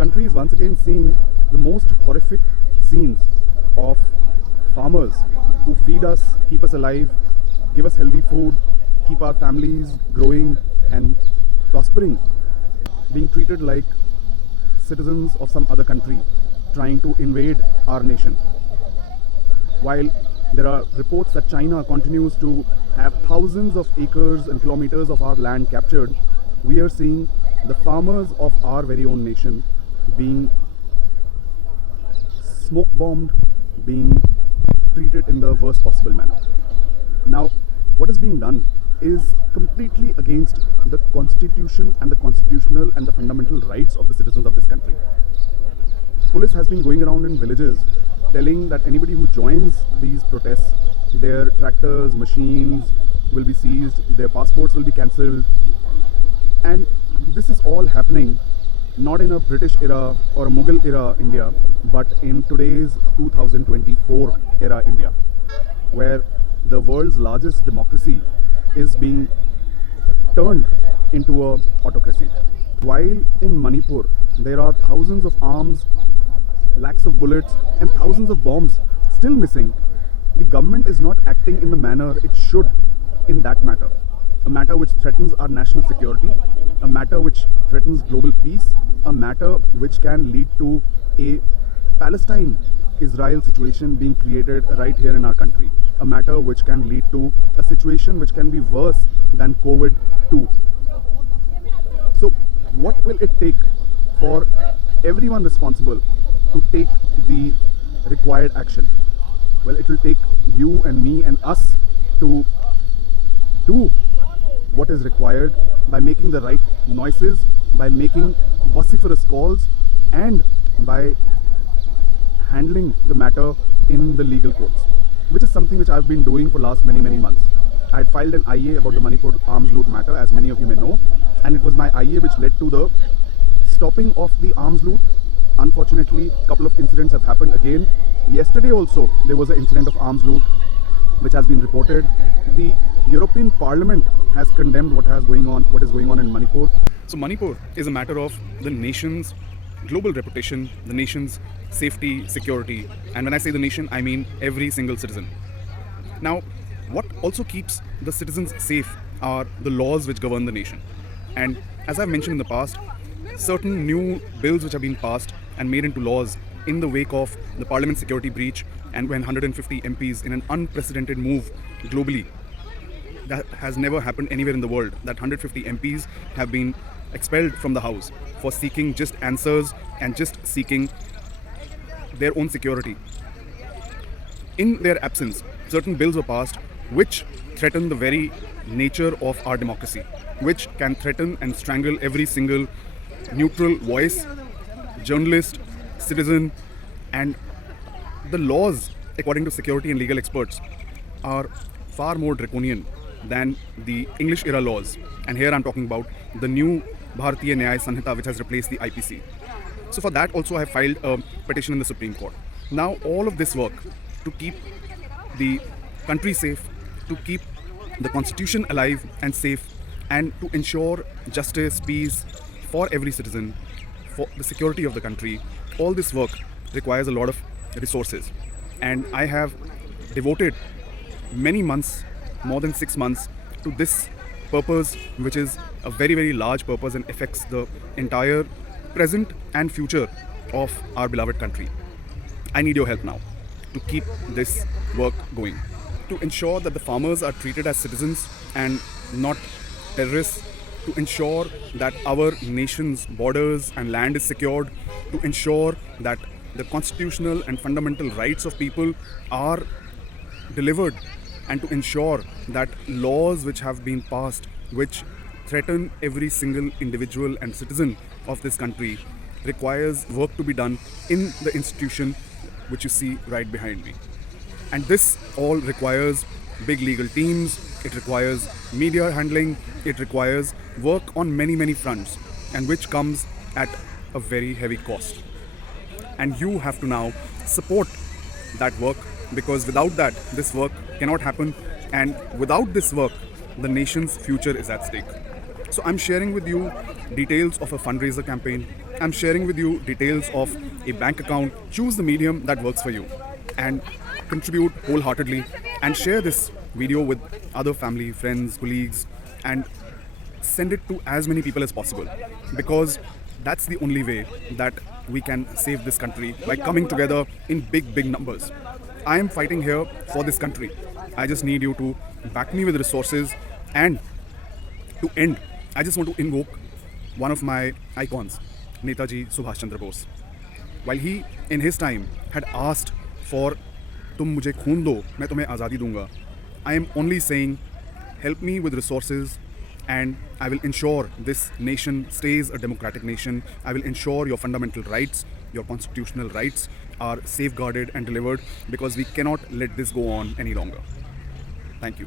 country is once again seeing the most horrific scenes of farmers who feed us, keep us alive, give us healthy food, keep our families growing and prospering, being treated like citizens of some other country trying to invade our nation. While there are reports that China continues to have thousands of acres and kilometers of our land captured, we are seeing the farmers of our very own nation being smoke bombed, being treated in the worst possible manner. Now, what is being done is completely against the constitution and the constitutional and the fundamental rights of the citizens of this country. Police has been going around in villages telling that anybody who joins these protests, their tractors, machines will be seized, their passports will be cancelled. And this is all happening not in a British era or a Mughal era India, but in today's 2024 era India, where the world's largest democracy is being turned into a autocracy. While in Manipur there are thousands of arms, lakhs of bullets and thousands of bombs still missing, the government is not acting in the manner it should in that matter. A matter which threatens our national security, a matter which threatens global peace, a matter which can lead to a Palestine-Israel situation being created right here in our country, a matter which can lead to a situation which can be worse than COVID-2. So what will it take for everyone responsible to take the required action? Well, it will take you and me and us to do what is required by making the right noises, by making vociferous calls, and by handling the matter in the legal courts, which is something which I've been doing for last many months. I had filed an IA about the Manipur arms loot matter, as many of you may know, and it was my IA which led to the stopping of the arms loot. Unfortunately, a couple of incidents have happened again. Yesterday also there was an incident of arms loot which has been reported. The European Parliament has condemned what is going on in Manipur. So Manipur is a matter of the nation's global reputation, the nation's safety, security, and when I say the nation, I mean every single citizen. Now, what also keeps the citizens safe are the laws which govern the nation. And as I've mentioned in the past, certain new bills which have been passed and made into laws in the wake of the parliament security breach, and when 150 MPs in an unprecedented move globally, that has never happened anywhere in the world, that 150 MPs have been expelled from the house for seeking just answers and just seeking their own security. In their absence, certain bills were passed which threaten the very nature of our democracy, which can threaten and strangle every single neutral voice, journalist, citizen. And the laws, according to security and legal experts, are far more draconian than the English era laws. And here I'm talking about the new Bharatiya Nyaya Sanhita, which has replaced the IPC. So for that also I have filed a petition in the Supreme Court. Now all of this work to keep the country safe, to keep the constitution alive and safe, and to ensure justice, peace for every citizen, for the security of the country, all this work requires a lot of resources. And I have devoted many months, more than 6 months, to this purpose, which is a very large purpose and affects the entire present and future of our beloved country. I need your help now to keep this work going, to ensure that the farmers are treated as citizens and not terrorists, to ensure that our nation's borders and land is secured, to ensure that the constitutional and fundamental rights of people are delivered, and to ensure that laws which have been passed, which threaten every single individual and citizen of this country, requires work to be done in the institution which you see right behind me. And this all requires big legal teams, it requires media handling, it requires work on many fronts, and which comes at a very heavy cost. And you have to now support that work, because without that, this work cannot happen, and without this work, the nation's future is at stake. So I'm sharing with you details of a fundraiser campaign. I'm sharing with you details of a bank account. Choose the medium that works for you and contribute wholeheartedly and share this video with other family, friends, colleagues, and send it to as many people as possible, because that's the only way that we can save this country, by coming together in big numbers. I am fighting here for this country. I just need you to back me with resources. And to end, I just want to invoke one of my icons, Netaji Subhash Chandra Bose. While he in his time had asked for तुम मुझे खून दो मैं तुम्हें आज़ादी दूंगा, I am only saying help me with resources and I will ensure this nation stays a democratic nation. I will ensure your fundamental rights, your constitutional rights are safeguarded and delivered, because we cannot let this go on any longer. Thank you.